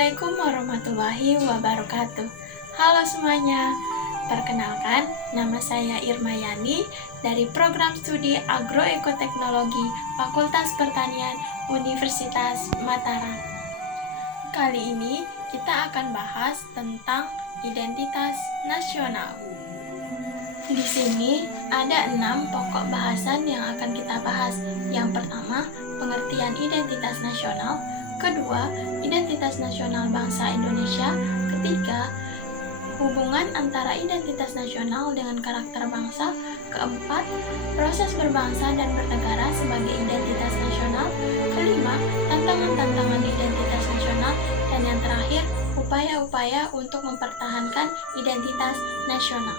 Assalamualaikum warahmatullahi wabarakatuh. Halo semuanya, perkenalkan nama saya Irma Yani dari Program Studi Agroekoteknologi Fakultas Pertanian Universitas Mataram. Kali ini kita akan bahas tentang identitas nasional. Di sini ada 6 pokok bahasan yang akan kita bahas. Yang pertama, pengertian identitas nasional. Kedua, identitas nasional bangsa Indonesia. Ketiga, hubungan antara identitas nasional dengan karakter bangsa. Keempat, proses berbangsa dan bernegara sebagai identitas nasional. Kelima, tantangan-tantangan identitas nasional. Dan yang terakhir, upaya-upaya untuk mempertahankan identitas nasional.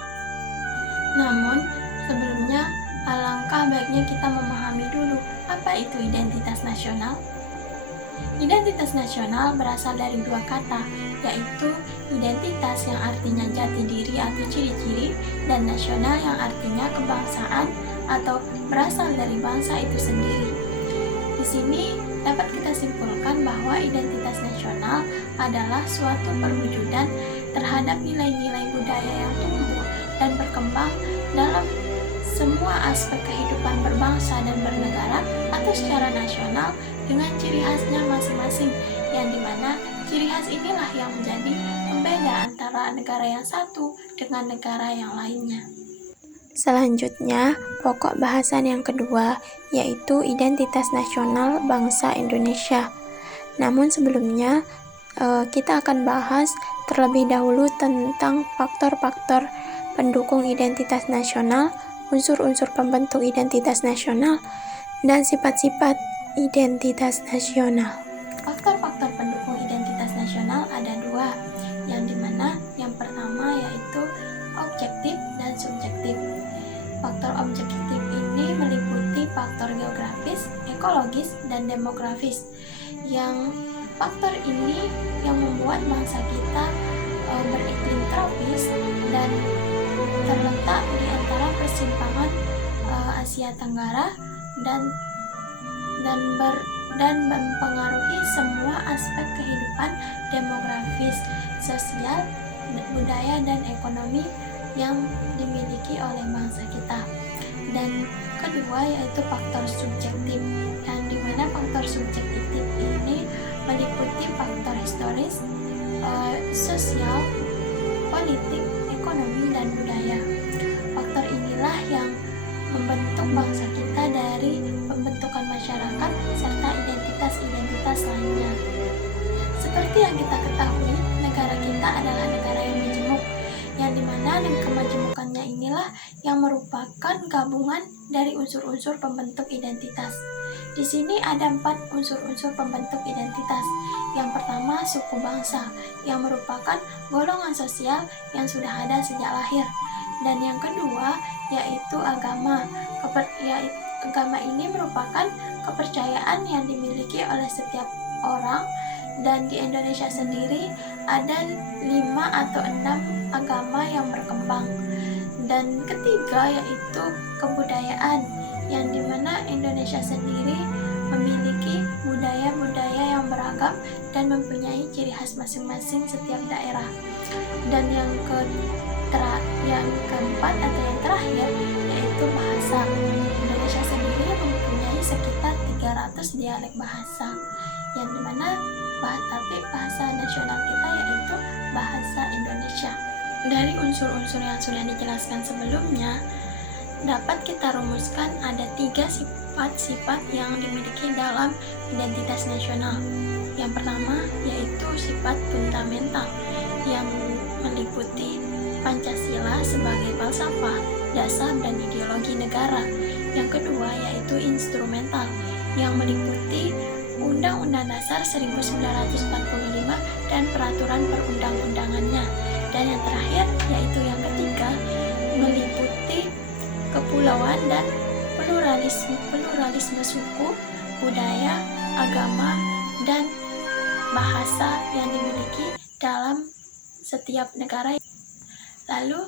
Namun, sebelumnya, alangkah baiknya kita memahami dulu apa itu identitas nasional. Identitas nasional berasal dari dua kata, yaitu identitas yang artinya jati diri atau ciri-ciri, dan nasional yang artinya kebangsaan atau berasal dari bangsa itu sendiri. Di sini dapat kita simpulkan bahwa identitas nasional adalah suatu perwujudan terhadap nilai-nilai budaya yang tumbuh dan berkembang dalam semua aspek kehidupan berbangsa dan bernegara atau secara nasional dengan ciri khasnya masing-masing, yang dimana ciri khas inilah yang menjadi pembeda antara negara yang satu dengan negara yang lainnya. Selanjutnya, pokok bahasan yang kedua yaitu identitas nasional bangsa Indonesia. Namun sebelumnya, kita akan bahas terlebih dahulu tentang faktor-faktor pendukung identitas nasional, unsur-unsur pembentuk identitas nasional, dan sifat-sifat identitas nasional. Faktor-faktor pendukung identitas nasional ada dua, yang dimana yang pertama yaitu objektif dan subjektif. Faktor objektif ini meliputi faktor geografis, ekologis, dan demografis. Yang faktor ini yang membuat bangsa kita beriklim tropis dan terletak di antara persimpangan Asia Tenggara dan mempengaruhi semua aspek kehidupan demografis, sosial, budaya, dan ekonomi yang dimiliki oleh bangsa kita. Dan kedua yaitu faktor subjektif, yang dimana faktor subjektif ini meliputi faktor historis, sosial, politik, ekonomi, dan budaya. Faktor inilah yang membentuk bangsa kita dari pembentukan masyarakat serta identitas-identitas lainnya. Seperti yang kita ketahui, negara kita adalah negara yang majemuk, yang dimana kemajemukannya inilah yang merupakan gabungan dari unsur-unsur pembentuk identitas. Di sini ada 4 unsur-unsur pembentuk identitas. Yang pertama, suku bangsa, yang merupakan golongan sosial yang sudah ada sejak lahir. Dan yang kedua, yaitu agama. Agama ini merupakan kepercayaan yang dimiliki oleh setiap orang, dan di Indonesia sendiri ada 5 atau 6 agama yang berkembang. Dan ketiga yaitu kebudayaan, yang dimana Indonesia sendiri memiliki budaya-budaya yang beragam dan mempunyai ciri khas masing-masing setiap daerah. Dan yang keempat atau yang terakhir yaitu bahasa. Indonesia sendiri mempunyai sekitar 300 dialek bahasa, yang dimana bahasa nasional kita yaitu bahasa Indonesia. Dari unsur-unsur yang sudah dijelaskan sebelumnya, dapat kita rumuskan ada 3 sifat-sifat yang dimiliki dalam identitas nasional. Yang pertama yaitu sifat fundamental, yang meliputi Pancasila sebagai falsafah, dasar, dan ideologi negara. Yang kedua yaitu instrumental, yang meliputi Undang-Undang Dasar 1945 dan peraturan perundang-undangannya. Dan yang terakhir yaitu yang ketiga meliputi kepulauan dan pluralisme suku, budaya, agama, dan bahasa yang dimiliki dalam setiap negara. Lalu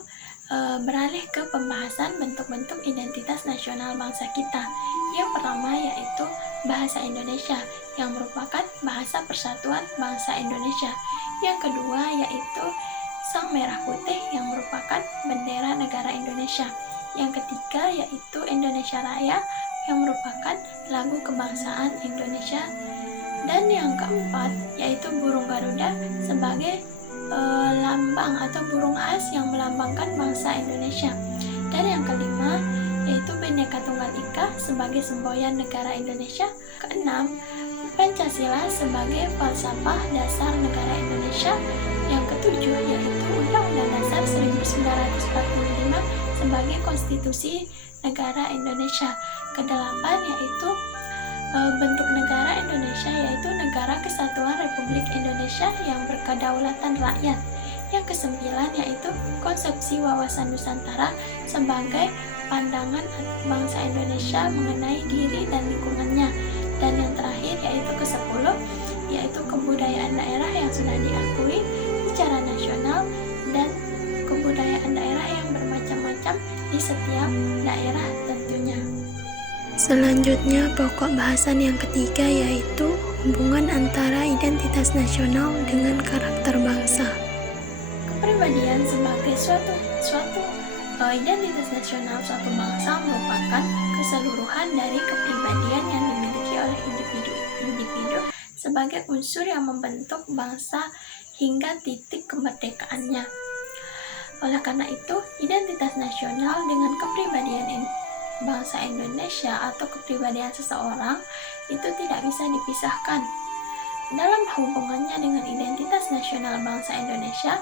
beralih ke pembahasan bentuk-bentuk identitas nasional bangsa kita. Yang pertama yaitu bahasa Indonesia yang merupakan bahasa persatuan bangsa Indonesia. Yang kedua yaitu Sang Merah Putih yang merupakan bendera negara Indonesia. Yang ketiga yaitu Indonesia Raya yang merupakan lagu kebangsaan Indonesia. Dan yang keempat yaitu burung Garuda sebagai lambang atau burung khas yang melambangkan bangsa Indonesia. Dan yang kelima yaitu Bhinneka Tunggal Ika sebagai semboyan negara Indonesia. Keenam, Pancasila sebagai falsafah dasar negara Indonesia. Yang ketujuh yaitu Undang-Undang Dasar 1945 sebagai konstitusi negara Indonesia. Kedelapan yaitu bentuk negara Indonesia yaitu Negara Kesatuan Republik Indonesia yang berkedaulatan rakyat. Yang kesembilan yaitu konsepsi wawasan Nusantara sebagai pandangan bangsa Indonesia mengenai diri dan lingkungannya. Dan yang terakhir yaitu ke-10 yaitu kebudayaan daerah yang sudah diakui secara nasional dan kebudayaan daerah yang bermacam-macam di setiap daerah tentunya. Selanjutnya, pokok bahasan yang ketiga yaitu hubungan antara identitas nasional dengan karakter bangsa. Kepribadian sebagai suatu identitas nasional suatu bangsa merupakan keseluruhan dari kepribadian yang dimiliki oleh individu sebagai unsur yang membentuk bangsa hingga titik kemerdekaannya. Oleh karena itu, identitas nasional dengan kepribadian bangsa Indonesia atau kepribadian seseorang itu tidak bisa dipisahkan. Dalam hubungannya dengan identitas nasional bangsa Indonesia,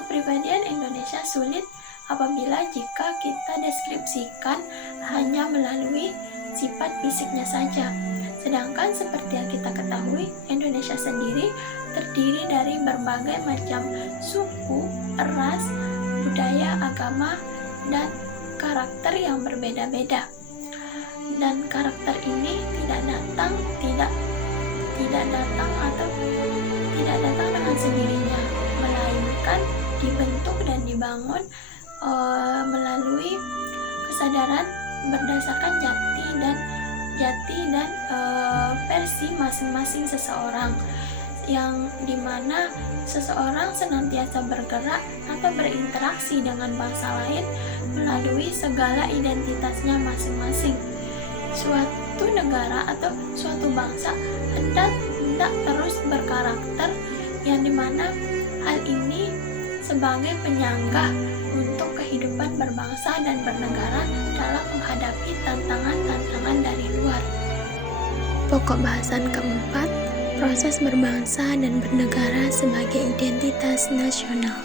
kepribadian Indonesia sulit apabila jika kita deskripsikan hanya melalui sifat fisiknya saja. Sedangkan seperti yang kita ketahui, Indonesia sendiri terdiri dari berbagai macam suku, ras, budaya, agama, dan karakter yang berbeda-beda. Dan karakter ini tidak datang dengan sendirinya, melainkan dibentuk dan dibangun melalui kesadaran berdasarkan jati dan versi masing-masing seseorang, yang dimana seseorang senantiasa bergerak atau berinteraksi dengan bangsa lain melalui segala identitasnya masing-masing. Suatu negara atau suatu bangsa hendak terus berkarakter, yang dimana hal ini sebagai penyangga untuk kehidupan berbangsa dan bernegara dalam menghadapi tantangan-tantangan dari luar. Pokok bahasan keempat, proses berbangsa dan bernegara sebagai identitas nasional.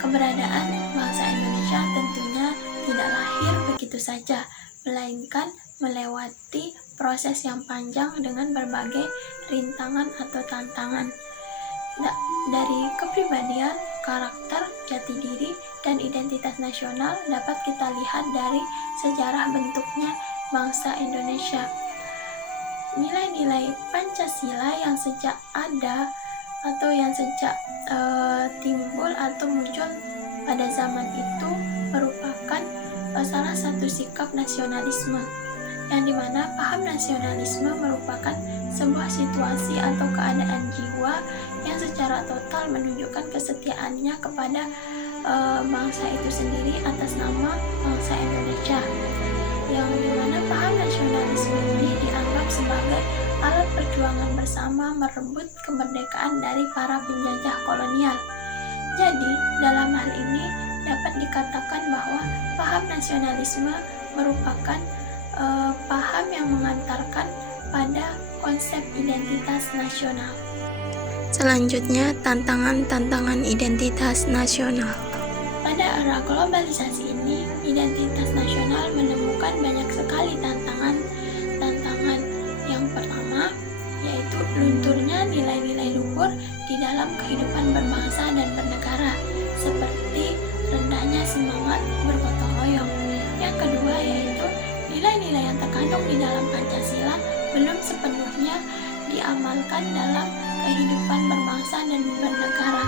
Keberadaan bangsa Indonesia tentunya tidak lahir begitu saja, melainkan melewati proses yang panjang dengan berbagai rintangan atau tantangan. Dari kepribadian, karakter, jati diri, dan identitas nasional dapat kita lihat dari sejarah bentuknya bangsa Indonesia. Nilai-nilai Pancasila yang sejak ada atau yang sejak timbul atau muncul pada zaman itu merupakan salah satu sikap nasionalisme, yang dimana paham nasionalisme merupakan sebuah situasi atau keadaan jiwa yang secara total menunjukkan kesetiaannya kepada bangsa itu sendiri atas nama bangsa Indonesia, yang dimana paham nasionalisme ini dianggap sebagai alat perjuangan bersama merebut kemerdekaan dari para penjajah kolonial. Jadi, dalam hal ini dapat dikatakan bahwa paham nasionalisme merupakan paham yang mengantarkan pada konsep identitas nasional. Selanjutnya, tantangan-tantangan identitas nasional. Pada era globalisasi ini, identitas nasional menemukan banyak sekali tantangan. Yang pertama, yaitu lunturnya nilai-nilai luhur di dalam kehidupan berbangsa dan bernegara, seperti rendahnya semangat bergotong royong. Yang kedua, yaitu nilai-nilai yang terkandung di dalam Pancasila belum sepenuhnya diamalkan dalam kehidupan berbangsa dan bernegara.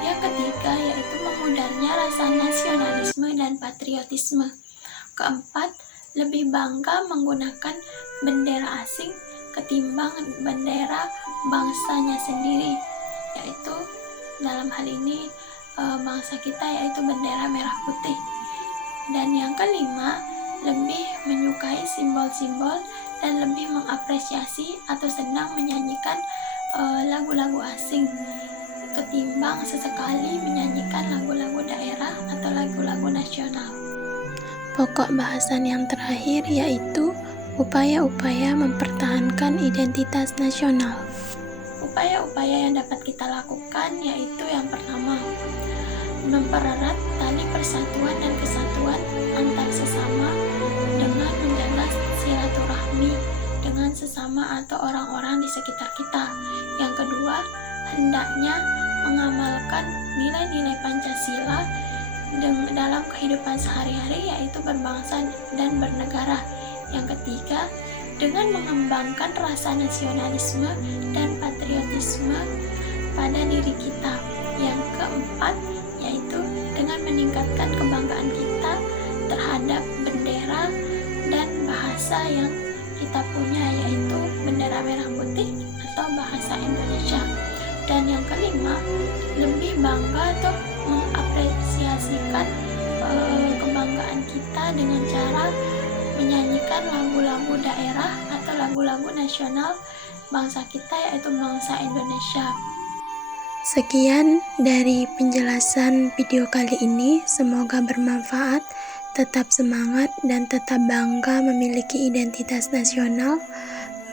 Yang ketiga, yaitu memudarnya rasa nasionalisme dan patriotisme. Keempat, lebih bangga menggunakan bendera asing ketimbang bendera bangsanya sendiri, yaitu dalam hal ini bangsa kita, yaitu bendera merah putih. Dan yang kelima, lebih menyukai simbol-simbol dan lebih mengapresiasi atau senang menyanyikan lagu-lagu asing ketimbang sesekali menyanyikan lagu-lagu daerah atau lagu-lagu nasional. Pokok bahasan yang terakhir yaitu upaya-upaya mempertahankan identitas nasional. Upaya-upaya yang dapat kita lakukan yaitu yang pertama, mempererat tali persatuan dan kesatuan antar sesama dengan menjaga silaturahmi dengan sesama atau orang-orang di sekitar kita. Yang kedua, hendaknya mengamalkan nilai-nilai Pancasila dalam kehidupan sehari-hari, yaitu berbangsa dan bernegara. Yang ketiga, dengan mengembangkan rasa nasionalisme dan patriotisme pada diri kita. Yang keempat, yaitu dengan meningkatkan kebanggaan kita terhadap bendera dan bahasa yang kita punya, yaitu bendera merah putih atau bahasa Indonesia. Dan yang kelima, lebih bangga atau mengapresiasikan kebanggaan kita dengan cara menyanyikan lagu-lagu daerah atau lagu-lagu nasional bangsa kita, yaitu bangsa Indonesia. Sekian dari penjelasan video kali ini, semoga bermanfaat. Tetap semangat dan tetap bangga memiliki identitas nasional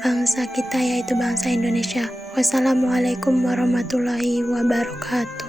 bangsa kita, yaitu bangsa Indonesia. Wassalamualaikum warahmatullahi wabarakatuh.